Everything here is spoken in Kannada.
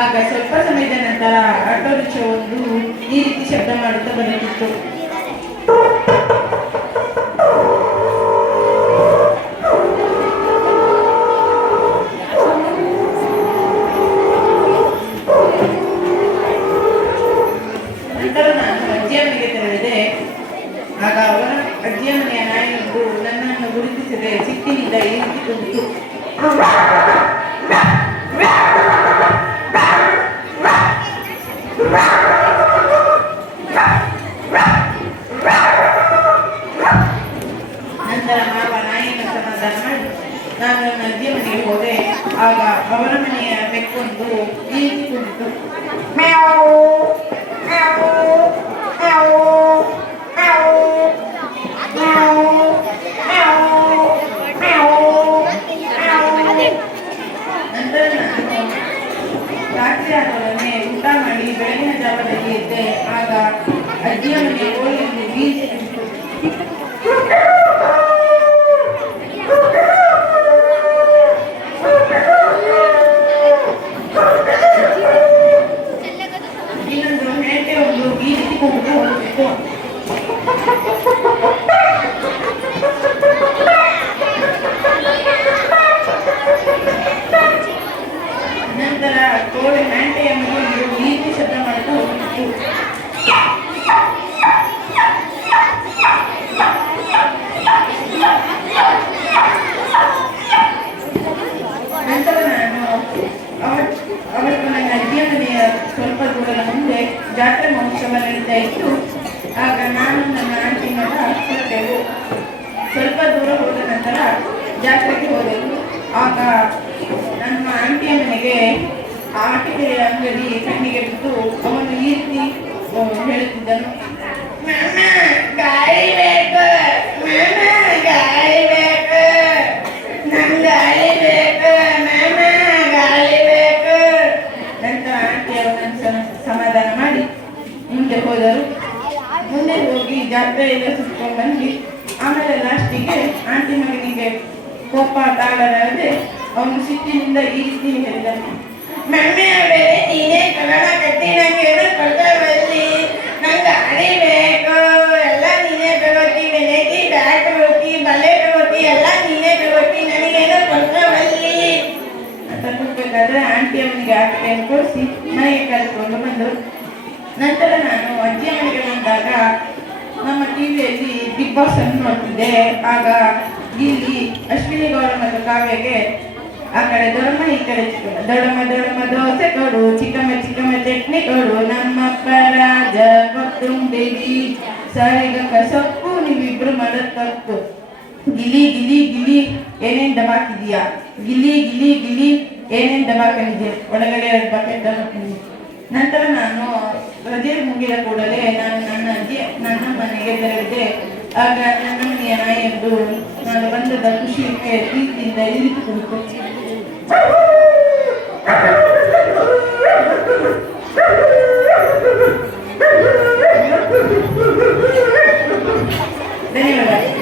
ಆಗ ಸ್ವಲ್ಪ ಸಮಯದ ನಂತರ ಆಟೋ ರಿಕ್ಷಾ ಒಂದು ಈ ರೀತಿ ಶಬ್ದ ಮಾಡುತ್ತಾ ಬರುತ್ತಿತ್ತು. ನಂತರ ನಾನು ಅಜ್ಜಿಯ ಮನೆಗೆ ತೆರಳಿದೆ. ಆಗ ಅವರ ಅಜ್ಜಿಯ ಮನೆಯ ನಾಯಿಯೊಂದು ನನ್ನನ್ನು ಗುರುತಿಸದೆ ಸಿಟ್ಟಿನಿಂದ ಈ ರೀತಿ ಕೂಗಿತು. ನಂತರ ಮಾವ ನಾಯಿಯನ್ನು ಸಮಾಧಾನ ಮಾಡಿ ನಾನು ನನ್ನ ಅಜ್ಜಿಯ ಮನೆಗೆ ಹೋದೆ. ಆಗ ಅವರ ಮನೆಯ ಬೆಕ್ಕೊಂದು ಈ ರೀತಿ ಕೂಗಿತು. ನಂತರ ನಾನು ರಾತ್ರಿ ಆದೊಡನೆ ಊಟ ಮಾಡಿ ಬೆಳಗಿನ ಜಾವದಲ್ಲಿ ಇದ್ದೆ. ಆಗ ಅಜ್ಜಿಯ ಮನೆ ಕೋಳಿಯಲ್ಲಿ ಬೀಸಿ ನಿಂತು. ಇನ್ನೊಂದು ಹೆಂಡತಿ ಒಂದು ಬೀಸಿ ಕೂಗುತ್ತಾ ಹೋಗುತ್ತಿತ್ತು. ನಂತರ ಕೋಳಿ ಹೆಂಡತಿಯ ಮನೆಯಲ್ಲಿ ಈ ರೀತಿ ಶಬ್ದ ಮಾಡುತ್ತಾ ಹೋಗುತ್ತಿತ್ತು. ನಂತರ ನಾನು ಅವತ್ತು ನನ್ನ ಅಜ್ಜಿಯ ಮನೆಯ ಸ್ವಲ್ಪ ದೂರದ ಮುಂದೆ ಜಾತ್ರೆ ಮಹೋತ್ಸವ ನಡೀತಾ ಇತ್ತು. ಆಗ ನಾನು ನನ್ನ ಆಂಟಿಗಳ ಹೊರಟೆವು. ಸ್ವಲ್ಪ ದೂರ ಹೋದ ನಂತರ ಜಾತ್ರೆಗೆ ಹೋದೆವು. ಆಗ ನಮ್ಮ ಆಂಟಿಯ ಮನೆಗೆ ಆಟಿಕೆಯ ಅಂಗಡಿ ಕಣ್ಣಿಗೆ ಬಿದ್ದು ಅವನು ಈ ರೀತಿ ಹೇಳುತ್ತಿದ್ದನು. ಗಾಳಿ ಬೇಕು, ಗಾಳಿ ಬೇಕು, ನಂಗೆ ಗಾಳಿ ಬೇಕು, ಗಾಳಿ ಬೇಕು. ನಂತರ ಆಂಟಿ ಅವನನ್ನು ಸಮಾಧಾನ ಮಾಡಿ ಮುಂದೆ ಹೋದರು. ಮುಂದೆ ಹೋಗಿ ಜಾತ್ರೆ ಎಲ್ಲ ಸುತ್ಕೊಂಡು ಬಂದು ಆಮೇಲೆ ಲಾಸ್ಟಿಗೆ ಆಂಟಿ ಮಗನಿಗೆ ಕೋಪ ತಾಳಲಾರದೆ ಅವನು ಸಿಟ್ಟಿನಿಂದ ಈ ರೀತಿ ಹೇಳಿದನು. ಮಮ್ಮಿ ಅವರೇ, ನೀನೇ ಕನ್ನಡ ಕಟ್ಟಿ ನಂಗೆ ಏನು ಕೊಡ್ತಾವಲ್ಲಿ, ನಂಗೆ ಗಾಡಿ ಬೇಕು, ಎಲ್ಲ ನೀನೇ ತಗೋತಿ, ಬೆಲೆತಿ, ಬ್ಯಾಗ್ ತಗೋತಿ, ಬಲೆ ತಗೋತಿ, ಎಲ್ಲ ನೀನೇ ತಗೋತಿ, ನನಗೇನೋ ಕೊಡ್ತಾವಲ್ಲಿ ಅಂತ ಕೊಡ್ಬೇಕಾದ್ರೆ ಆಂಟಿ ಅವನಿಗೆ ಆಟಿಕೆಯನ್ನು ಕೊಡಿಸಿ ಮನೆಗೆ ಕರೆದುಕೊಂಡು ಬಂದರು. ನಂತರ ನಾನು ಅಜ್ಜಿಯ ಮನೆಗೆ ಬಂದಾಗ ನಮ್ಮ ಟಿವಿಯಲ್ಲಿ ಬಿಗ್ ಬಾಸ್ ಅನ್ನು ನೋಡ್ತಿದ್ದೆ. ಆಗ ಇಲ್ಲಿ ಅಶ್ವಿನಿ ಗೌಡ ಮತ್ತು ಕಾವ್ಯಗೆ ಆ ಕಡೆ ದೊಡ್ಡಮ್ಮ, ಈ ಕಡೆ ಚಿಕ್ಕಮ್ಮ. ದೊಡ್ಡಮ್ಮ ದೋಸೆ ಕೊಡು, ಚಿಕ್ಕಮ್ಮ ಚಟ್ನಿ ಕೊಡು, ನಮ್ಮಪ್ಪ ರಾಜ ಕೊತ್ತಂಬರಿ ಸರಿಗಕ್ಕ ಸೊಪ್ಪು, ನೀವಿಬ್ರು ಮಾಡೋದು ತಪ್ಪು. ಗಿಲಿ ಗಿಲಿ ಗಿಲಿ ಏನೇನು ದಬಾಕಿದೀಯಾ, ಗಿಲಿ ಗಿಲಿ ಗಿಲಿ ಏನೇನು ದಬಾಕೊಂಡಿದ್ಯಾ, ಒಳಗಡೆ 2 ಬಕೆಟ್ ದಬಾಕಿದ್ದೀನಿ. ನಂತರ ನಾನು ರಜೆ ಮುಗಿದ ಕೂಡಲೇ ನಾನು ನನ್ನ ಮನೆಗೆ ತೆರಳಿದೆ. ಆಗ ನನ್ನ ಮನೆಯ ನಾಯಿಯೊಂದು ನಾನು ಬಂದದ ಖುಷಿಗೆ ಪ್ರೀತಿಯಿಂದ ಇರಿದುಕೊಂಡು ಧನ್ಯವಾದ.